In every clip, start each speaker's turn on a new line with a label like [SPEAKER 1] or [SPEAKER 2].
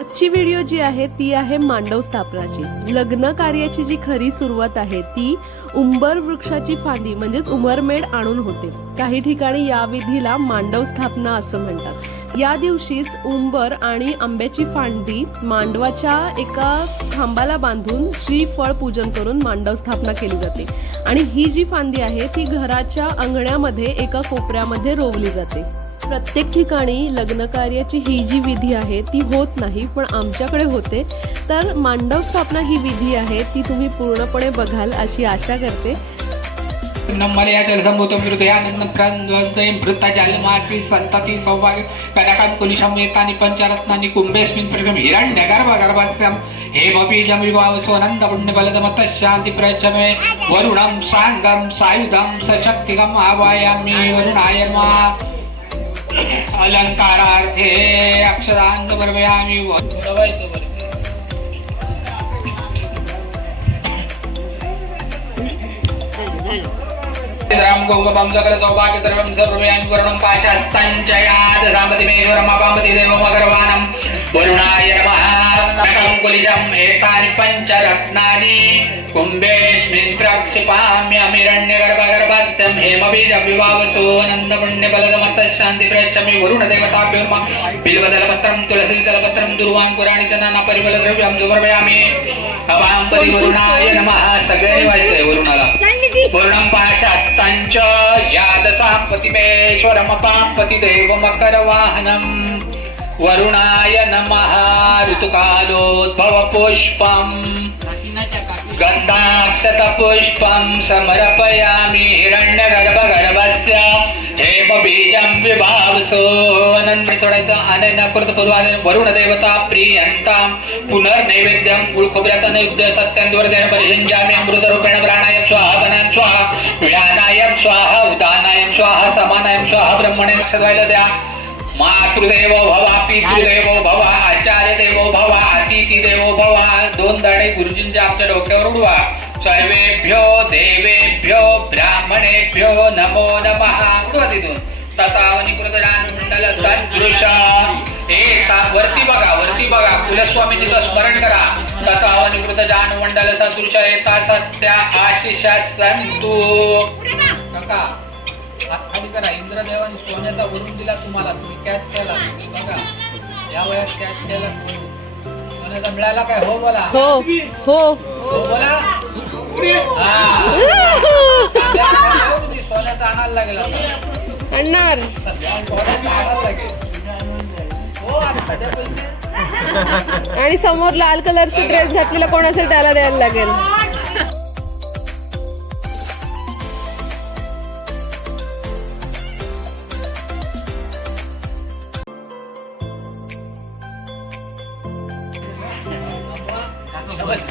[SPEAKER 1] आजची व्हिडिओ जी आहे ती आहे मांडव स्थापनाची. लग्न कार्याची जी खरी सुरुवात आहे ती उंबर वृक्षाची फांदी म्हणजेच उमरमेड आणून होते. काही ठिकाणी या विधीला मांडव स्थापना असं म्हणतात. या दिवशीच उंबर आणि आंब्याची फांदी मांडवाच्या एका खांबाला बांधून श्रीफळ पूजन करून मांडव स्थापना केली जाते. आणि ही जी फांदी आहे ती घराच्या अंगण्यामध्ये एका कोपऱ्यामध्ये रोवली जाते. प्रत्येक ठिकाणी लग्न कार्याची ही जी विधी आहे ती होत नाही पण आमच्याकडे होते. तर मांडव स्थापना ही विधी आहे ती तुम्ही पूर्णपणे बघाल अशी आशा करते.
[SPEAKER 2] नम्मलया जलसंभूतं हृदयानन्दं प्रद्वन्द्वयं भृतजलमाश्री सन्तति सौभाग्य कनकं कुलिशं एतानि पञ्चरत्नानि कुम्भेऽस्मिन् प्रथमं हिरण्यगर्भगर्भस्यं हेमबीजं विभावसोनन्दपुण्यबलदमतः प्रयच्छ मे वरुणं साङ्गं सायुधं सशक्तिकम् आवायामि वरुणाय नमः। अलङ्कारार्थे अक्षरान् समर्पयामि बघायचं बरं. राम गौगमं सकल सौभाग्य सर्वं सर्वयामि सामतिमेश्वरमपामति वरुणाय नमः कुलिशम् एतानि पञ्चरत्नानि कुम्भेऽस्मिन् प्रक्षिपाम्यमिरण्यगर्भगर्भस्थं हेमबीजं विभावसो नन्दपुण्यबलदमतः शान्तिप्रयच्छमि वरुणदेवताभ्यो बिल्वदलपत्रं तुलसीदलपत्रं दुर्वाङ्कुराणि जनाना परिमलद्रव्यं समर्पयामि अवां परिवरुणाय नमः सगळ्यांनी वाचायचंय वरुणाला। पूर्णं पाशास्ताञ्च यादसापतिमेश्वरमपापति देवमकरवाहनम् वरुणाय नमः ऋतुकालोद्भवपुष्पम्। गन्धाक्षतपुष्पं समर्पयामि हिरण्यगर्भगर्भस्य। हेमबीजं विभावसो अनन्तं सोडायचं आनंद कृत पूर्वाने वरुण देवता प्रियंतां पुनर्नैवेद्यं गुळखोबऱ्याचा नैवेद्य सत्यंद्वरदेन परिषंजामि अमृतरूपेण प्राणायाम स्वाहा स्वाहा। व्यानायम स्वाहा उदानायम स्वाहा समानायम स्वाहा ब्रह्मणे नक्षत्राला द्या मातृदेवो भवा पितृदेवो भवा आचार्य देवो भवा अतिथी देवो भवा. दोन दाणे गुरुजींच्या आमच्या डोक्यावर उडवा. सर्वेभ्यो देवेभ्यो ब्राह्मणेभ्यो नमो नमः. उडवा तिथून कृतदान मंडल सदृश. एका वरती बघा वरती बघा. कुलस्वामींचं स्मरण करा. तथावनी कृतदान मंडल सदृश. येता सत्या आशिष संतू. काका. हात खाली करा इंद्रदेवाने सोन्याचा वरून दिला तुम्हाला. तुम्ही कॅच केला. बघा. या वयात कॅच केला सोन्याचा मिळाला काय? हो बोला.
[SPEAKER 1] हो. हो.
[SPEAKER 2] हो बोला. सोन्याचा आणायला लागेल.
[SPEAKER 1] आणणार.
[SPEAKER 2] सोन्याचा आणायला लागेल. हो
[SPEAKER 1] आणि समोर लाल कलरचा ड्रेस घातलेला कोण असेल त्याला द्यायला लागेल?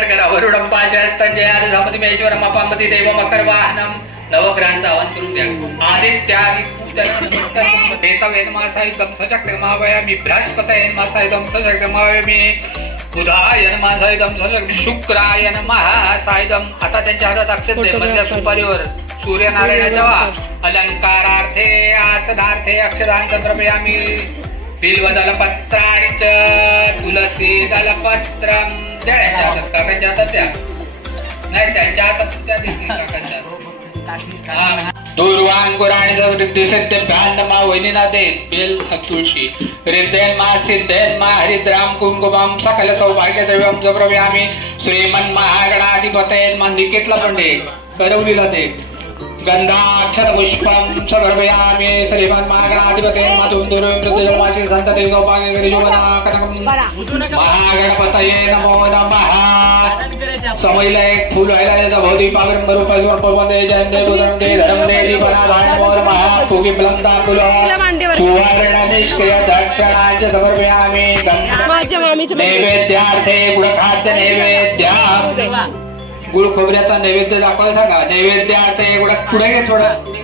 [SPEAKER 2] नमस्कार करा. वरुडं पाशास्तं जयाद धापती महेश्वरम अपामती देव मकर वाहनम नवग्रहांचा आवाहन करून द्या. आदित्यादि वेद वेदमासायुधम सचक्रमावयामि बृहस्पतये मासायुधम सचक्रमावयामि बुधाय मासायुधम सचक्र शुक्राय नमः सायुधम आता त्यांच्या हातात अक्षत दे मधल्या सुपारीवर. सूर्यनारायणाच्या वा अलंकारार्थे आसनार्थे अक्षरांत द्रव्यामी बिल्वदलपत्राणि च तुलसी हातात काकांच्या हातात द्या. नाही त्यांच्या हातात त्या देतील काकांच्या. हातात. दूर्वांकुराणि सद्यभ्यान्नमा वैनिना देत बेल तुळशी. हृदयन्मा सिद्धयन्मा हरिद्राम कुंकुमम सकल सौभाग्य द्रव्यम जप्रव्यामी श्रीमन महागणाधिपतयन्मा निकेतला पण दे करवलीला दे गंधाक्षर पुष्पम समर्पयामि श्रीमन महागणाधिपतयन्मा धुंदुरमाची संतते सौभाग्य गरिजोवना कनकम महागणपतये नमो नमः समयला एक फुल व्हायला त्याचा भौती पावन करू पसवर पवने जयंते बुधम दे धरम दे दीपना धारण मोर महा फुगी प्लंता फुल सुवर्ण निष्क्रिय दक्षिणांच समर्पयामि
[SPEAKER 1] माझ्या
[SPEAKER 2] नैवेद्यार्थे गुडखाद्य नैवेद्य गुळ खोबऱ्याचा नैवेद्य दाखवायला सांगा नैवेद्यार्थे गुड पुढे घे थोडं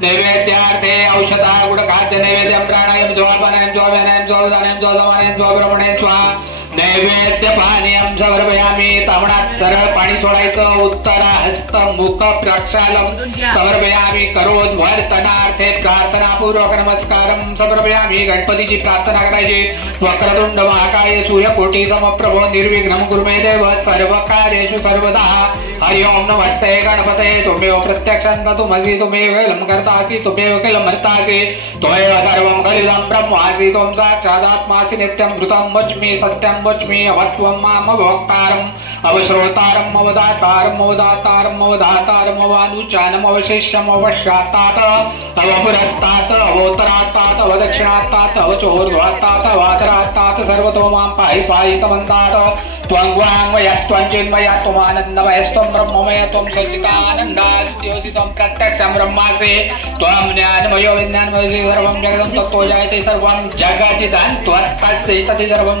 [SPEAKER 2] नैवेद्यार्थे औषधा गुडखाद्य नैवेद्यं प्राणायाम स्वापानायाम स्वाव्यानायाम स्वावधानायाम स्वाजमानायाम स्वाब्रह्मणे स्वाहा नैवेद्य पानीयम समर्पयामी. तामणात सरळ पाणी सोडायचं. उत्तरा हस्त मुख प्रक्षालम समर्पयामी. करोज वर्तनार्थे प्रार्थनापूर्वक नमस्कारम समर्पयामी. गणपतीची प्रार्थना करायची. वक्रतुंड महाकाय सूर्यकोटी समप्रभो निर्विघ्नं कुरु मे देव. सर्व कार्येषु सर्वदा. हरि ओम नमस्ते गणपते. तुमेव प्रत्यक्षं तुमसि तुमेव किलं कर्तासि. तुमेव किलं मर्तासि. सर्वं खलिलं ब्रह्मासि. त्वं साक्षादात्मासि नित्यं भृतं वच्मि. सत्यं वच्मि अवत्वं मामभोक्तारम् अवश्रोतारम् अवदातारम् अवदातारम् अवधातारम् अवानुचानम् अवशिष्यम् अवश्रात्तात् अवपुरस्तात् अवोत्तरात्तात् अवदक्षिणात्तात् अवचोर्ध्वात्तात् अवादरात्तात् सर्वतो मां पाहि पाहि तमन्तात् त्वं वाङ्मयस्त्वं चिन्मय त्वमानन्दमयस्त्वं ब्रह्ममय त्वं सच्चिदानन्दादित्योऽसि त्वं प्रत्यक्षं ब्रह्मासि त्वं ज्ञानमयो विज्ञानमयसि सर्वं जगदं तत्त्वो जायते सर्वं जगदिदं त्वत्तस्य तति सर्वं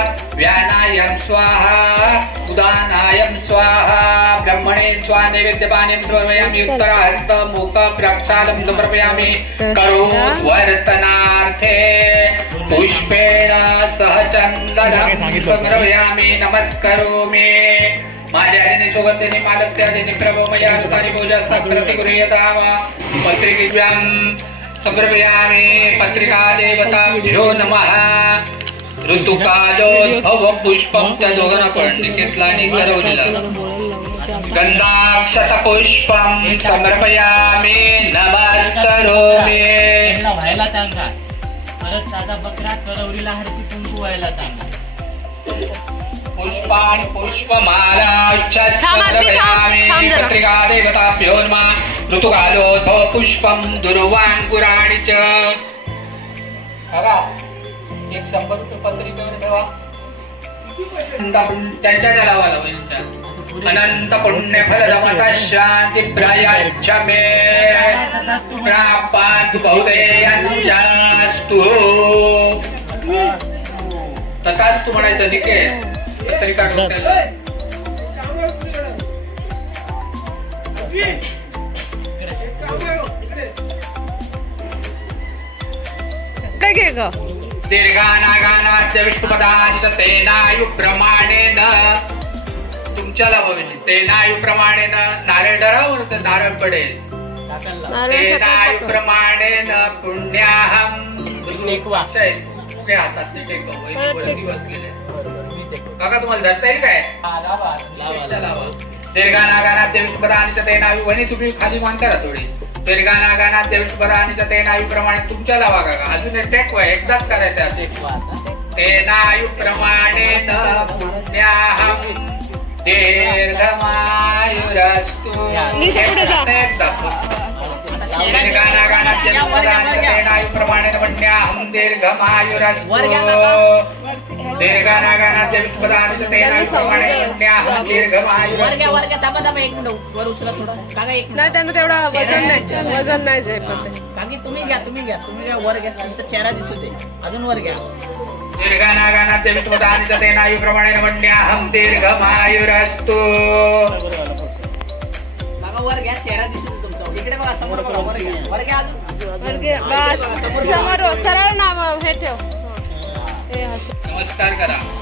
[SPEAKER 2] व्यानायं स्वाहा उदानायं स्वाहा ब्रह्मणे स्वा नैवेद्यपानीं समर्पयामि उत्तरहस्त मुख प्रक्षालं समर्पयामि करोद्वर्तनार्थे पुष्पेण सह चन्दनं समर्पयामि नमस्करोमि। माझ्या हातीने सुगंधेने मालत्यादिने प्रभोमया सुतारी पूजा सकृती गृह्यताम पत्रिकेभ्यां समर्पयामि पत्रिका देवताभ्यो नमः। ऋतुकालोद्भव पुष्पम त्या दोघांना पण निकेतला आणि करवलेला गंधाक्षत पुष्पम समर्पयामि नमस्करोमि
[SPEAKER 3] व्हायला सांगा परत साधा बकरा हरती कुंकू व्हायला सांगा
[SPEAKER 2] पुष्पाणि. समर्पयामि. पत्रिका ऋतुकालोद्भव दुर्वाङ्कुराणि च बघा एक शंभर रुपये पत्रिकेवर ठेवा. त्यांच्या अनंत पुण्य फलदमत शांती प्रयाच्छ मे प्रापात बहुदेयांच्यास्तु तसाच तू म्हणायचं निकेत पत्रिका डोक्याला
[SPEAKER 1] काय घे ग?
[SPEAKER 2] दीर्घानागानाच्या विष्णुपदांच तेनायु प्रमाणेन तुमच्या लाभावेली तेनायुप्रमाणेन नारळ डरावर तर नारळ पडेल
[SPEAKER 3] टाकायला
[SPEAKER 1] नारळ सकाळचा
[SPEAKER 2] तेनायु
[SPEAKER 1] कर.
[SPEAKER 2] प्रमाणेन पुण्याहम हातात
[SPEAKER 3] टेकतो.
[SPEAKER 2] काका तुम्हाला धरता येईल काय?
[SPEAKER 3] हा, लावा, लावा,
[SPEAKER 2] तुमच्या
[SPEAKER 3] लावा.
[SPEAKER 2] लावा दीर्घानागानात विष्णुपदांच तेनायु वहिनी तुम्ही खाली मान करा थोडी दीर्घानागानात विष्णुपदांच तेनायु प्रमाणे तुमच्या लावा काका अजून टेकवा एकदाच करायचं आहे.
[SPEAKER 3] टेकवा आता.
[SPEAKER 2] तेनायुप्रमाणेन पुण्याहं दीर्घमायुरस्तु
[SPEAKER 1] निशा पुढे जा.
[SPEAKER 2] तेनायुप्रमाणेन पुण्याहं दीर्घमायुरस्तु
[SPEAKER 3] वर घ्या काका.
[SPEAKER 2] दीर्घानागानात विष्णुपदांच तेनायुप्रमाणेन पुण्याहं
[SPEAKER 3] वर घ्या
[SPEAKER 2] दीर्घमायुरस्तु
[SPEAKER 1] नाही त्यांना तेवढा वजन नाही. वजन नाही झेपत ते.
[SPEAKER 3] काकी तुम्ही घ्या तुम्ही घ्या तुम्ही घ्या वर घ्या. तुमचा चेहरा दिसू दे. अजून वर घ्या.
[SPEAKER 2] दीर्घमायुरस्तु
[SPEAKER 3] काका वर घ्या चेहरा दिसू दे तुमचा. इकडे बघा समोर बघा वर घ्या. वर घ्या अजून.
[SPEAKER 1] वर घे. बस. समोर सरळ नाव हे ठेव.
[SPEAKER 2] नमस्कार करा.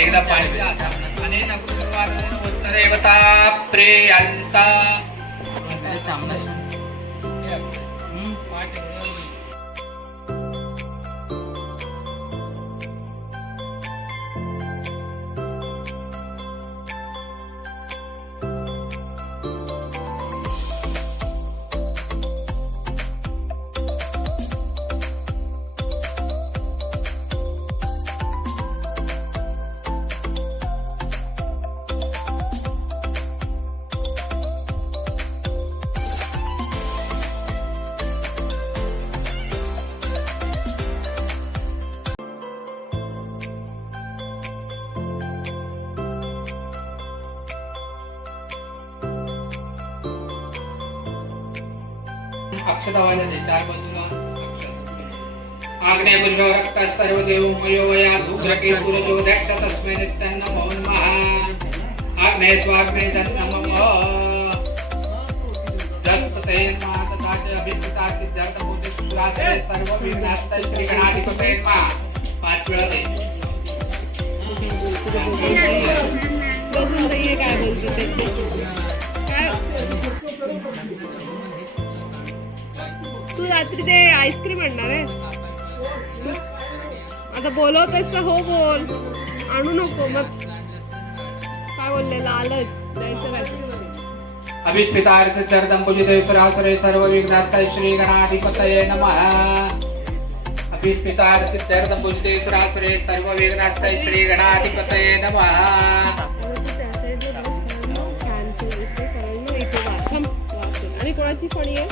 [SPEAKER 2] एकदा. आणि नकुलवादन देवता प्रेयंता. अक्षता वाजते चार बाजूला आग्नेय पुंज रक्त सर्व देव मयोवया भूग्रके पुरजो दक्ष तस्मै नित्यान्न मोहन महा आग्नेय स्वाग्नेय तन्नम जगपते नमः तथा च अभिष्टिता सिद्धार्थ बोधे सुरासने सर्व विघ्नास्त श्री गणाधिपते नमः पाच वेळा दे
[SPEAKER 1] बघून काय बोलते काय तू रात्री ते आईस्क्रीम आणणार आहे. आता बोलवतोस तर हो बोल. आणू नको मग. काय बोलले? लालच. द्यायचं काय?
[SPEAKER 2] अभिष्टितार्थ चरदं पूजिते सुरासुरे सर्व विघ्नास्त श्री गणाधिपतये नमः अभिष्टितार्थ चरदं पूजिते सुरासुरे सर्व विघ्नास्त श्री गणाधिपतये नमः
[SPEAKER 1] आणि कोणाची फणी आहे?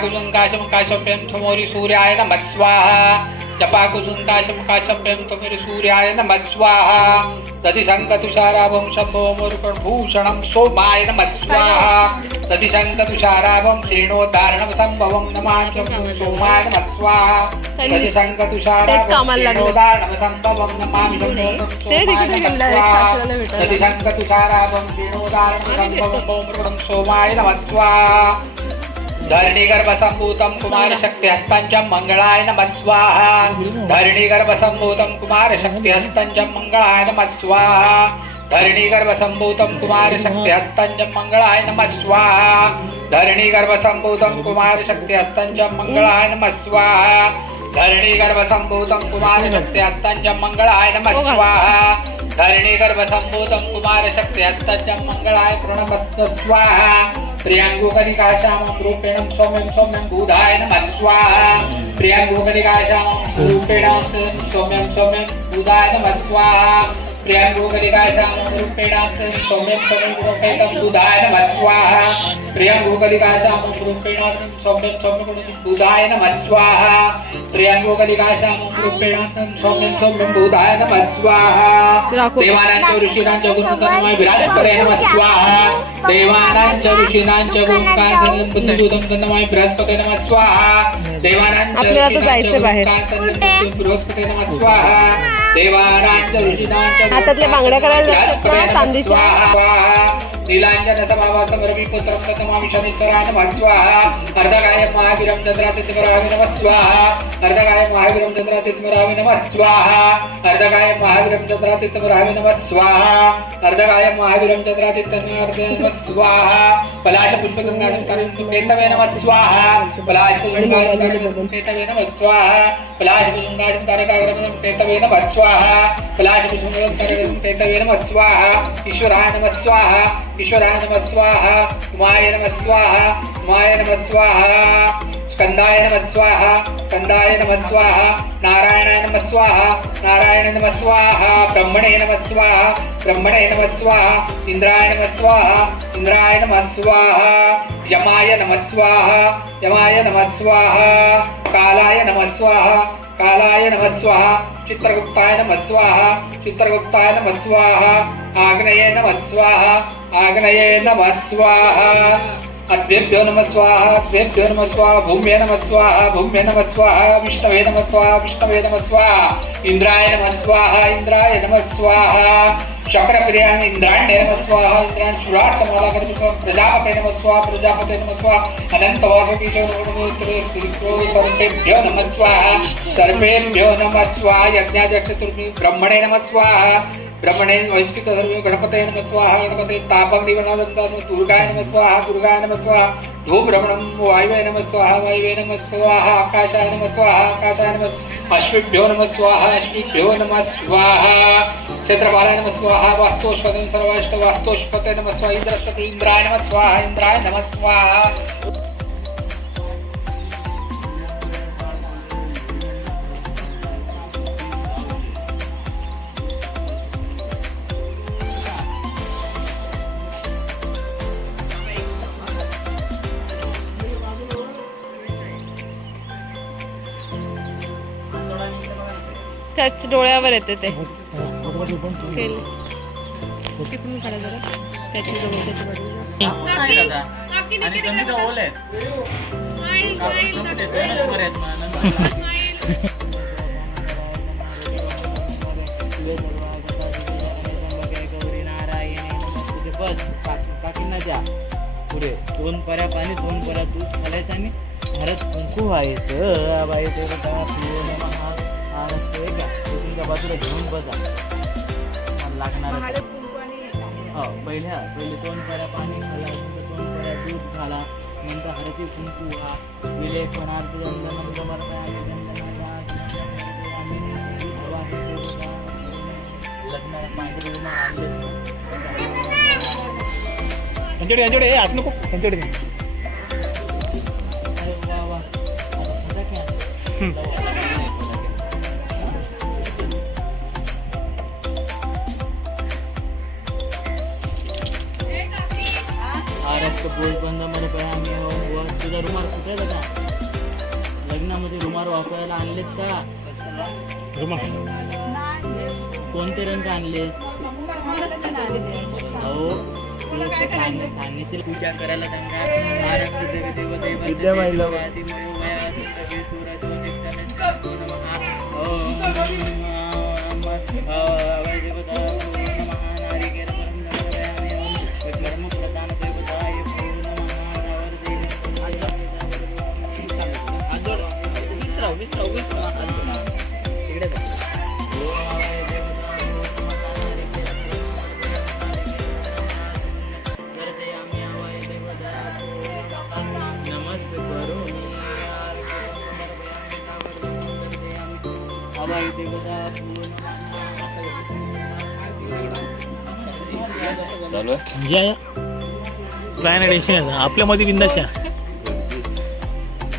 [SPEAKER 2] कुसुङ्काशं काशप्यं ठुमोरि सूर्याय नमः स्वाहा। जपा कुसुङ्काशं काशप्यं ठुमोरि सूर्याय नमः स्वाहा। दधिशङ्कतुषाराभं शम्भोमुरुकभूषणं सोमाय नमः स्वाहा। दधिशङ्कतुषाराभं श्रेणोद्धारणं सम्भवं नमामि सोमाय नमः स्वाहा।
[SPEAKER 1] तेच कामाला लागले.
[SPEAKER 2] दधिशङ्कतुषाराभं सम्भवं
[SPEAKER 1] गेलेले आहेत
[SPEAKER 2] धरणी गर्भसंभूतम कुमार शक्ती हस्तांच्या मंगळाय नमस्वाहा धरणी गर्भसंभूतम कुमार शक्ती हस्तांच्या मंगळाय नमस्वाहा धरणी गर्भसंभूतम कुमार शक्ती हस्तांच्या मंगळाय नमस्वाहा धरणी गर्भसंभूतम कुमार शक्ती हस्तांच्या मंगळाय नमस्वाहा धरणी गर्भसंभूतम कुमार शक्ती हस्तांच्या मंगळाय नमस्वाहा स्वाहा धरणी गर्भसंभूतं कुमार शक्ती रूपेण सौम्यं सौम्यं बुधाय नमः स्वाहा। प्रियाङ्गुकनिकाशामं रूपेण सौम्यं सौम्यं बुधाय नमः स्वाहा। प्रियाङ्गुकनिकाशामं रूपेण सौम्यं सौम्यं रूपेण बुधाय नमः स्वाहा। प्रियांगुकनिकाशामं रूपेण सौम्यं सौम्यं बुधाय नमः स्वाहा प्रियांगुकनिकाशामं रूपेण सौम्यं सौम्यं बुधाय नमः स्वाहा देवानांच्या ऋषीनांच्या गुणतन्मय विराज करे नमः स्वाहा देवानांच्या ऋषीनांच्या गुणकांतन बुद्धिदूतम तन्मय बृहस्पती नमः स्वाहा नमः स्वाहा देवानांच्या ऋषीनांच्या
[SPEAKER 1] हातातल्या बांगड्या करायला लागतात ना, चांदीच्या?
[SPEAKER 2] स्वाहा नीलांजन सभावा समरवी महावीरं चंद्रातिथमरावि नमः स्वाहा अर्धगायं महावीरं चंद्रातिथमरावि नमः स्वाहा अर्धकाय महावीरं चंद्रातिथमरावि नमः स्वाहा अर्धगायं महावीरं चंद्रातिथमरावि नमः स्वाहा पलाश पुष्पगंगाधर नमः स्वाहा केतवे नमः स्वाहा पलाश पुष्पगंगाधर केतवे नमः स्वाहा पलाश पुष्पगंगाधर केतवे नमः स्वाहा ईश्वराय नमः स्वाहा ईश्वराय नमः स्वाहा उमाय नमः स्वाहा उमाय नमः स्वाहा स्कंदाय नमः स्वाहा स्कंदाय नमः स्वाहा नारायणाय नमः स्वाहा नारायण नमः स्वाहा ब्रह्मणे नमः स्वाहा ब्रह्मणे नमः स्वाहा इंद्राय नमः स्वाहा इंद्राय नमः स्वाहा यमाय नमः स्वाहा यमाय नमः स्वाहा कालाय नमः स्वाहा कालाय नमः स्वाहा चित्रगुप्ताय नमः स्वाहा चित्रगुप्ताय नमः स्वाहा आग्नेये नमः स्वाहा आग्नेये नमः स्वाहा अद्भ्यो नमः स्वाहा अद्भ्यो नमः स्वाहा भूम्ये नमः स्वाहा भूम्ये नमः स्वाहा विष्णवे नमः स्वाहा विष्णवे नमः स्वाहा इंद्राय नमः स्वाहा इंद्राय नमः स्वाहा चक्रप्रियान् इंद्राण्य नमः स्वाहा इंद्रान् सुरार्थमालाकर्मिक प्रजापते नमः स्वाहा प्रजापते नमः स्वाहा अनन्तवासुकीशो सर्वेभ्यो नमः स्वाहा सर्वेभ्यो नमः स्वाहा यज्ञाध्यक्षतुर्मी ब्रह्मणे नमः स्वाहा ब्रह्मणे वैष्णिक सर्व गणपते नमः स्वाहा गणपते तापग्निवनादन्तं दुर्गाय नमः स्वाहा दुर्गाय नमः स्वाहा धूम्रमणं वायुवे नमः स्वाहा वायुवे नमः स्वाहा आकाशाय नमः स्वाहा आकाशाय नमः अश्विभ्यो नमः स्वाहा अश्विभ्यो नमः स्वाहा क्षेत्रपालाय नमः स्वाहा वास्तोष्पते सर्वाष्ट वास्तोष्पते नमः स्वाहा इंद्रस्तु इंद्राय नमः स्वाहा इंद्राय नमः स्वाहा
[SPEAKER 1] त्याच्या डोळ्यावर येते ते. तिकडून काढा जरा त्याची डोळे
[SPEAKER 3] काकींना द्या पुढे दोन पर्या पाणी दोन पर्या दूध घालायचं आणि घरात कुंकू व्हायचं. बाई ते बघा हा हा का तुमच्या बाजूला घेऊन बसा मला लागणार हो पहिल्या पहिले दोन पर्या पाणी घाला नंतर दोन पर्या दूध घाला नंतर हळदी कुंकू व्हा विले ते बघा. लग्नाला पांढरे.
[SPEAKER 4] त्यांच्याकडे त्यांच्याकडे असं नको त्यांच्याकडे.
[SPEAKER 3] अरे वा वा आता रुमाल. कोणते रंग आणले हो सांगितले पूजा करायला महाराष्ट्र अवय देवता
[SPEAKER 4] या, या. काय नाही. टेन्शन आहे आपल्यामध्ये बिंदाशा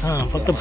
[SPEAKER 4] हां फक्त